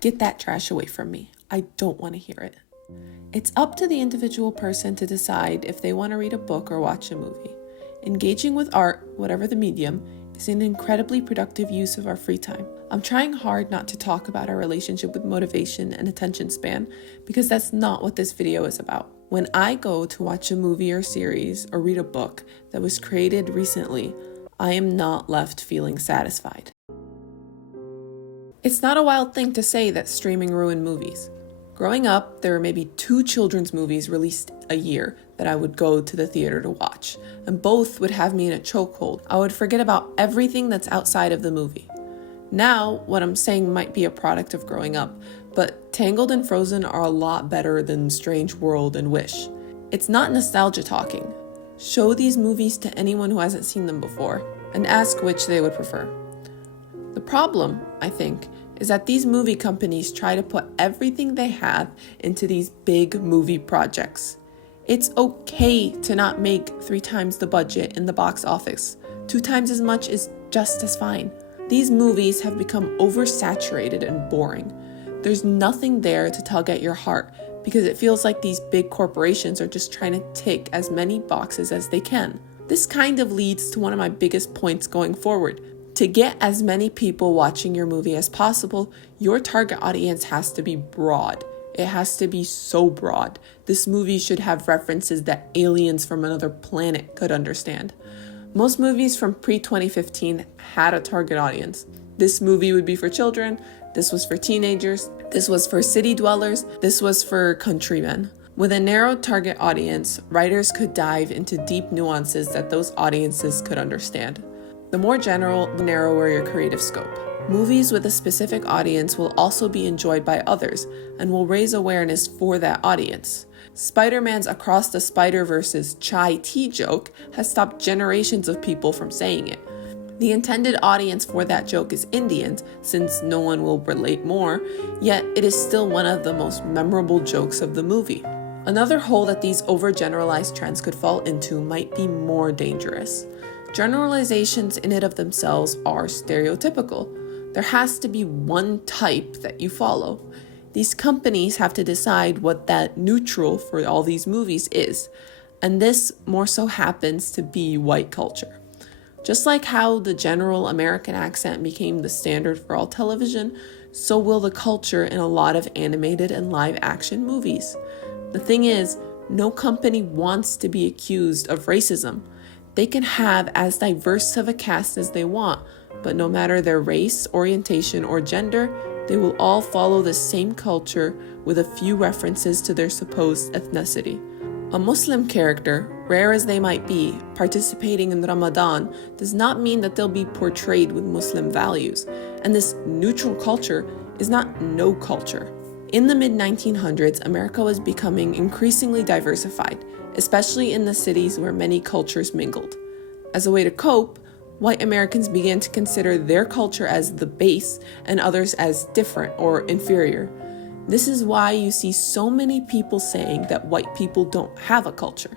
Get that trash away from me. I don't want to hear it. It's up to the individual person to decide if they want to read a book or watch a movie. Engaging with art, whatever the medium, is an incredibly productive use of our free time. I'm trying hard not to talk about our relationship with motivation and attention span because that's not what this video is about. When I go to watch a movie or series or read a book that was created recently, I am not left feeling satisfied. It's not a wild thing to say that streaming ruined movies. Growing up, there were maybe 2 children's movies released a year that I would go to the theater to watch, and both would have me in a chokehold. I would forget about everything that's outside of the movie. Now, what I'm saying might be a product of growing up, but Tangled and Frozen are a lot better than Strange World and Wish. It's not nostalgia talking. Show these movies to anyone who hasn't seen them before, and ask which they would prefer. The problem, I think, is that these movie companies try to put everything they have into these big movie projects. It's okay to not make 3 times the budget in the box office. 2 times as much is just as fine. These movies have become oversaturated and boring. There's nothing there to tug at your heart because it feels like these big corporations are just trying to tick as many boxes as they can. This kind of leads to one of my biggest points going forward. To get as many people watching your movie as possible, your target audience has to be broad. It has to be so broad. This movie should have references that aliens from another planet could understand. Most movies from pre-2015 had a target audience. This movie would be for children, this was for teenagers, this was for city dwellers, this was for countrymen. With a narrow target audience, writers could dive into deep nuances that those audiences could understand. The more general, the narrower your creative scope. Movies with a specific audience will also be enjoyed by others and will raise awareness for that audience. Spider-Man's Across the Spider-Verse's chai tea joke has stopped generations of people from saying it. The intended audience for that joke is Indians, since no one will relate more, yet it is still one of the most memorable jokes of the movie. Another hole that these overgeneralized trends could fall into might be more dangerous. Generalizations in and of themselves are stereotypical. There has to be one type that you follow. These companies have to decide what that neutral for all these movies is, and this more so happens to be white culture. Just like how the general American accent became the standard for all television, so will the culture in a lot of animated and live action movies. The thing is, no company wants to be accused of racism. They can have as diverse of a cast as they want, but no matter their race, orientation, or gender, they will all follow the same culture with a few references to their supposed ethnicity. A Muslim character, rare as they might be, participating in Ramadan does not mean that they'll be portrayed with Muslim values, and this neutral culture is not no culture. In the mid-1900s, America was becoming increasingly diversified, especially in the cities where many cultures mingled. As a way to cope, white Americans began to consider their culture as the base and others as different or inferior. This is why you see so many people saying that white people don't have a culture.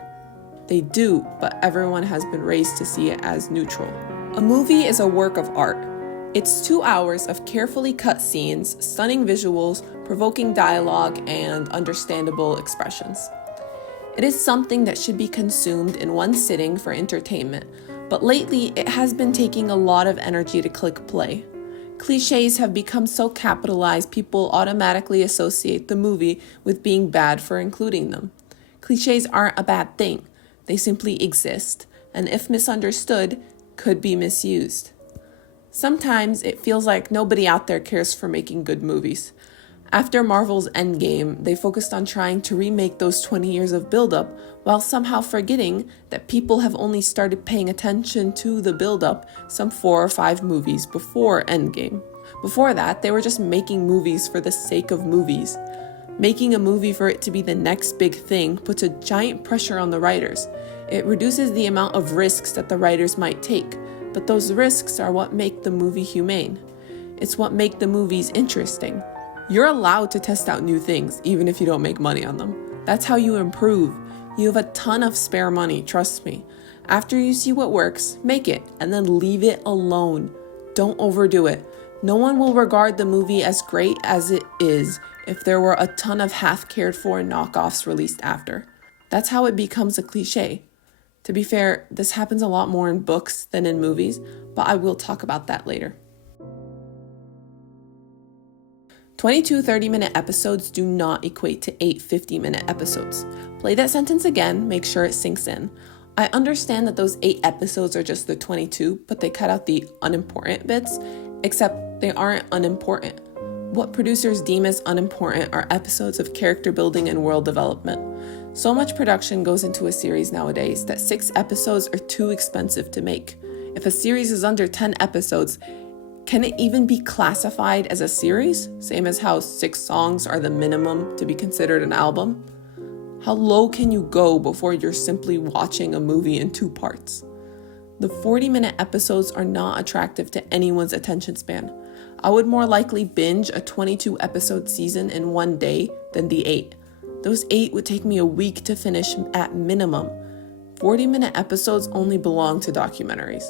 They do, but everyone has been raised to see it as neutral. A movie is a work of art. It's 2 hours of carefully cut scenes, stunning visuals, provoking dialogue, and understandable expressions. It is something that should be consumed in one sitting for entertainment, but lately it has been taking a lot of energy to click play. Clichés have become so capitalized, people automatically associate the movie with being bad for including them. Clichés aren't a bad thing. They simply exist, and if misunderstood, could be misused. Sometimes it feels like nobody out there cares for making good movies. After Marvel's Endgame, they focused on trying to remake those 20 years of buildup while somehow forgetting that people have only started paying attention to the buildup some 4 or 5 movies before Endgame. Before that, they were just making movies for the sake of movies. Making a movie for it to be the next big thing puts a giant pressure on the writers. It reduces the amount of risks that the writers might take, but those risks are what make the movie humane. It's what make the movies interesting. You're allowed to test out new things, even if you don't make money on them. That's how you improve. You have a ton of spare money, trust me. After you see what works, make it, and then leave it alone. Don't overdo it. No one will regard the movie as great as it is if there were a ton of half-cared-for knockoffs released after. That's how it becomes a cliche. To be fair, this happens a lot more in books than in movies, but I will talk about that later. 22 30-minute episodes do not equate to 8 50-minute episodes. Play that sentence again, make sure it sinks in. I understand that those 8 episodes are just the 22, but they cut out the unimportant bits, except they aren't unimportant. What producers deem as unimportant are episodes of character building and world development. So much production goes into a series nowadays that 6 episodes are too expensive to make. If a series is under 10 episodes, can it even be classified as a series? Same as how 6 songs are the minimum to be considered an album. How low can you go before you're simply watching a movie in 2 parts? The 40-minute episodes are not attractive to anyone's attention span. I would more likely binge a 22-episode season in one day than the 8. Those 8 would take me a week to finish at minimum. 40-minute episodes only belong to documentaries.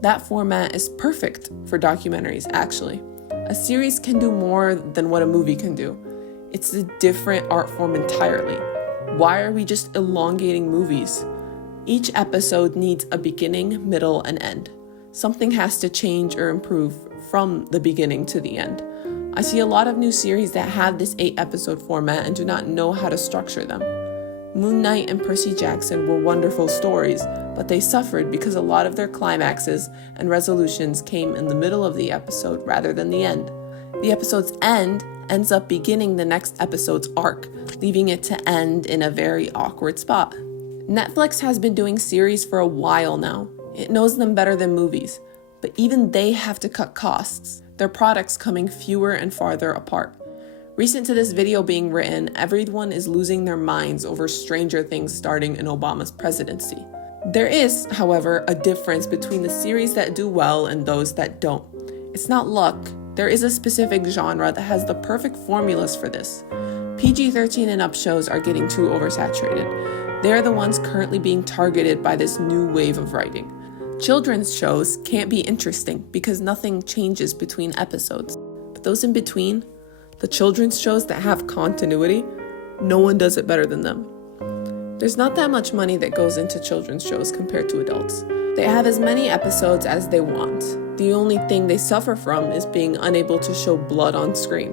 That format is perfect for documentaries, actually. A series can do more than what a movie can do. It's a different art form entirely. Why are we just elongating movies? Each episode needs a beginning, middle, and end. Something has to change or improve from the beginning to the end. I see a lot of new series that have this 8-episode format and do not know how to structure them. Moon Knight and Percy Jackson were wonderful stories, but they suffered because a lot of their climaxes and resolutions came in the middle of the episode rather than the end. The episode's end ends up beginning the next episode's arc, leaving it to end in a very awkward spot. Netflix has been doing series for a while now. It knows them better than movies, but even they have to cut costs, their products coming fewer and farther apart. Recent to this video being written, everyone is losing their minds over Stranger Things starting in Obama's presidency. There is, however, a difference between the series that do well and those that don't. It's not luck. There is a specific genre that has the perfect formulas for this. PG-13 and up shows are getting too oversaturated. They're the ones currently being targeted by this new wave of writing. Children's shows can't be interesting because nothing changes between episodes. But those in between, the children's shows that have continuity, no one does it better than them. There's not that much money that goes into children's shows compared to adults. They have as many episodes as they want. The only thing they suffer from is being unable to show blood on screen.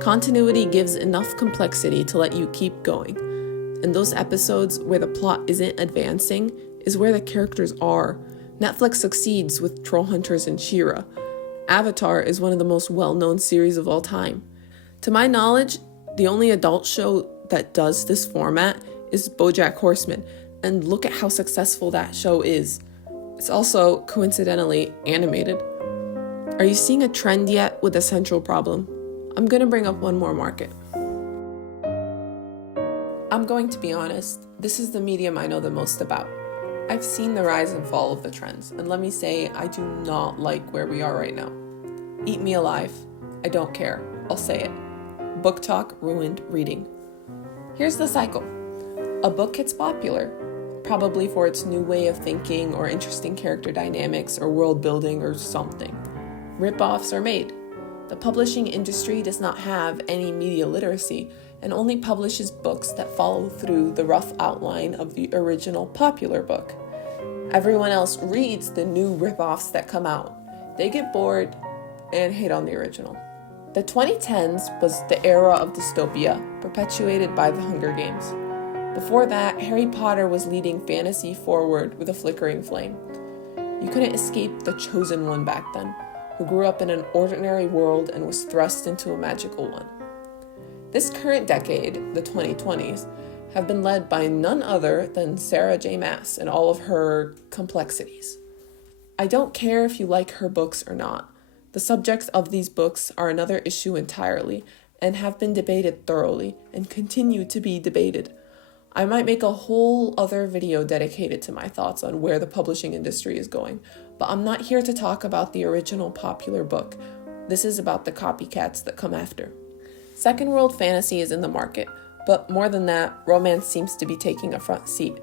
Continuity gives enough complexity to let you keep going. And those episodes where the plot isn't advancing is where the characters are. Netflix succeeds with Trollhunters and She-Ra. Avatar is one of the most well-known series of all time. To my knowledge, the only adult show that does this format is BoJack Horseman, and look at how successful that show is. It's also, coincidentally, animated. Are you seeing a trend yet with a central problem? I'm gonna bring up one more market. I'm going to be honest, this is the medium I know the most about. I've seen the rise and fall of the trends, and let me say, I do not like where we are right now. Eat me alive. I don't care. I'll say it. Book talk ruined reading. Here's the cycle. A book gets popular, probably for its new way of thinking or interesting character dynamics or world building or something. Rip-offs are made. The publishing industry does not have any media literacy and only publishes books that follow through the rough outline of the original popular book. Everyone else reads the new rip-offs that come out. They get bored and hate on the original. The 2010s was the era of dystopia, perpetuated by the Hunger Games. Before that, Harry Potter was leading fantasy forward with a flickering flame. You couldn't escape the chosen one back then, who grew up in an ordinary world and was thrust into a magical one. This current decade, the 2020s, have been led by none other than Sarah J. Maas and all of her complexities. I don't care if you like her books or not. The subjects of these books are another issue entirely and have been debated thoroughly and continue to be debated. I might make a whole other video dedicated to my thoughts on where the publishing industry is going, but I'm not here to talk about the original popular book. This is about the copycats that come after. Second world fantasy is in the market, but more than that, romance seems to be taking a front seat.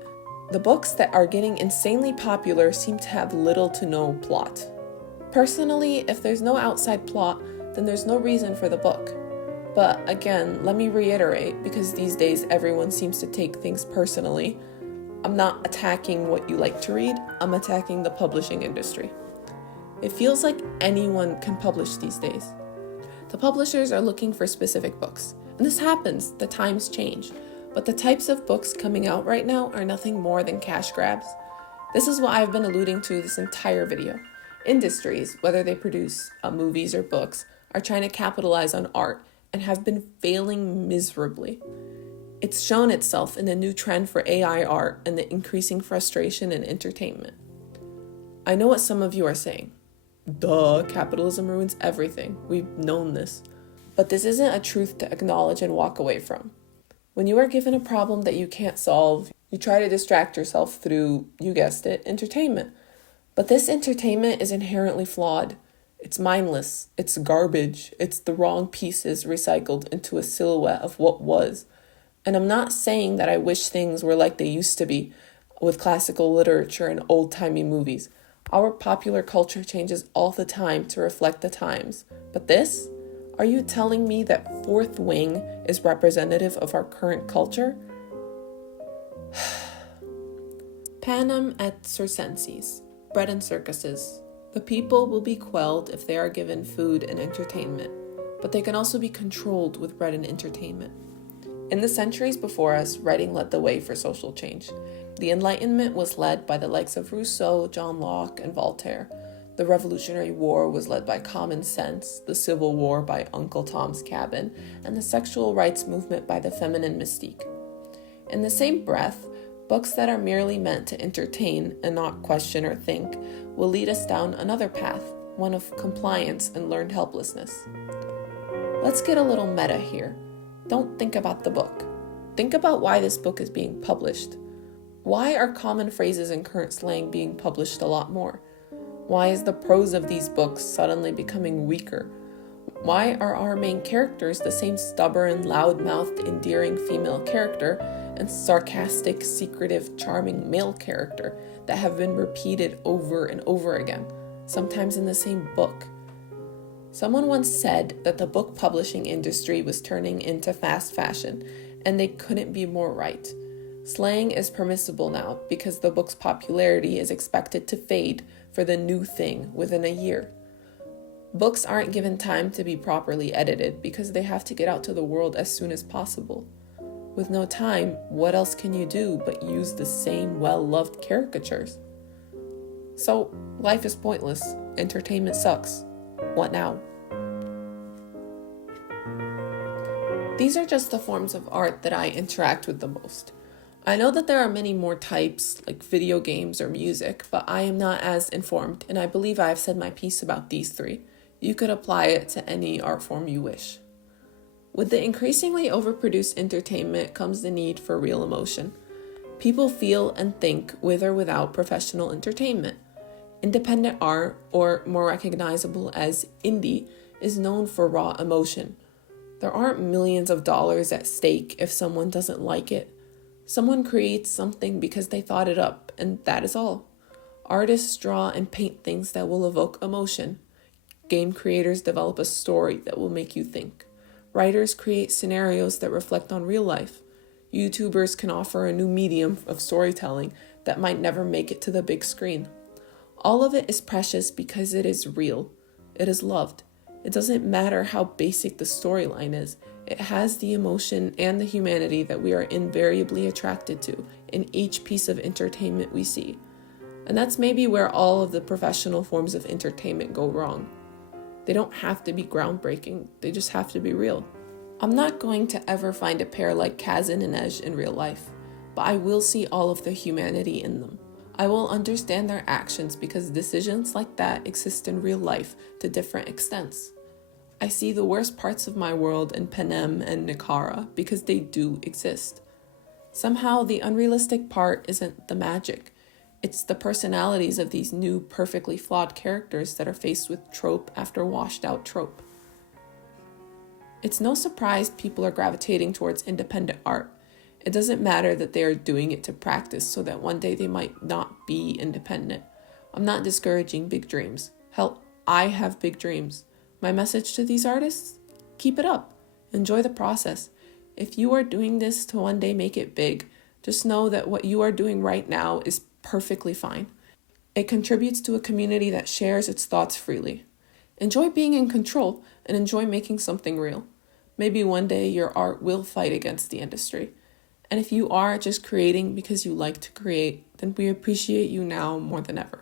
The books that are getting insanely popular seem to have little to no plot. Personally, if there's no outside plot, then there's no reason for the book. But again, let me reiterate, because these days everyone seems to take things personally, I'm not attacking what you like to read, I'm attacking the publishing industry. It feels like anyone can publish these days. The publishers are looking for specific books, and this happens, the times change, but the types of books coming out right now are nothing more than cash grabs. This is what I've been alluding to this entire video. Industries, whether they produce movies or books, are trying to capitalize on art and have been failing miserably. It's shown itself in the new trend for AI art and the increasing frustration in entertainment. I know what some of you are saying. Duh, capitalism ruins everything. We've known this. But this isn't a truth to acknowledge and walk away from. When you are given a problem that you can't solve, you try to distract yourself through, you guessed it, entertainment. But this entertainment is inherently flawed. It's mindless, it's garbage, it's the wrong pieces recycled into a silhouette of what was. And I'm not saying that I wish things were like they used to be, with classical literature and old-timey movies. Our popular culture changes all the time to reflect the times. But this? Are you telling me that Fourth Wing is representative of our current culture? Panem et circenses, bread and circuses. The people will be quelled if they are given food and entertainment, but they can also be controlled with bread and entertainment. In the centuries before us, writing led the way for social change. The Enlightenment was led by the likes of Rousseau, John Locke, and Voltaire. The Revolutionary War was led by common sense, the Civil War by Uncle Tom's Cabin, and the sexual rights movement by the feminine mystique. In the same breath, books that are merely meant to entertain and not question or think will lead us down another path, one of compliance and learned helplessness. Let's get a little meta here. Don't think about the book. Think about why this book is being published. Why are common phrases and current slang being published a lot more? Why is the prose of these books suddenly becoming weaker? Why are our main characters the same stubborn, loud-mouthed, endearing female character and sarcastic, secretive, charming male character that have been repeated over and over again, sometimes in the same book? Someone once said that the book publishing industry was turning into fast fashion, and they couldn't be more right. Slang is permissible now because the book's popularity is expected to fade for the new thing within a year. Books aren't given time to be properly edited because they have to get out to the world as soon as possible. With no time, what else can you do but use the same well-loved caricatures? So, life is pointless. Entertainment sucks. What now? These are just the forms of art that I interact with the most. I know that there are many more types, like video games or music, but I am not as informed, and I believe I have said my piece about these three. You could apply it to any art form you wish. With the increasingly overproduced entertainment comes the need for real emotion. People feel and think with or without professional entertainment. Independent art, or more recognizable as indie, is known for raw emotion. There aren't millions of dollars at stake if someone doesn't like it. Someone creates something because they thought it up, and that is all. Artists draw and paint things that will evoke emotion. Game creators develop a story that will make you think. Writers create scenarios that reflect on real life. YouTubers can offer a new medium of storytelling that might never make it to the big screen. All of it is precious because it is real. It is loved. It doesn't matter how basic the storyline is. It has the emotion and the humanity that we are invariably attracted to in each piece of entertainment we see. And that's maybe where all of the professional forms of entertainment go wrong. They don't have to be groundbreaking, they just have to be real. I'm not going to ever find a pair like Kaz and Inej in real life, but I will see all of the humanity in them. I will understand their actions because decisions like that exist in real life to different extents. I see the worst parts of my world in Panem and Nikara because they do exist. Somehow the unrealistic part isn't the magic. It's the personalities of these new, perfectly flawed characters that are faced with trope after washed out trope. It's no surprise people are gravitating towards independent art. It doesn't matter that they are doing it to practice so that one day they might not be independent. I'm not discouraging big dreams. Hell, I have big dreams. My message to these artists? Keep it up. Enjoy the process. If you are doing this to one day make it big, just know that what you are doing right now is perfectly fine. It contributes to a community that shares its thoughts freely. Enjoy being in control and enjoy making something real. Maybe one day your art will fight against the industry. And if you are just creating because you like to create, then we appreciate you now more than ever.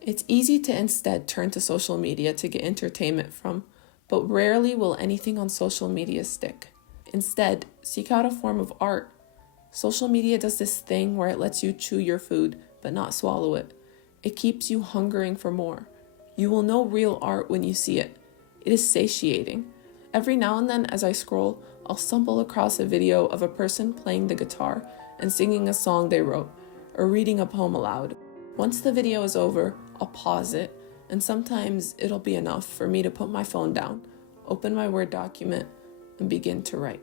It's easy to instead turn to social media to get entertainment from, but rarely will anything on social media stick. Instead, seek out a form of art. Social media does this thing where it lets you chew your food, but not swallow it. It keeps you hungering for more. You will know real art when you see it. It is satiating. Every now and then as I scroll, I'll stumble across a video of a person playing the guitar and singing a song they wrote, or reading a poem aloud. Once the video is over, I'll pause it, and sometimes it'll be enough for me to put my phone down, open my Word document, and begin to write.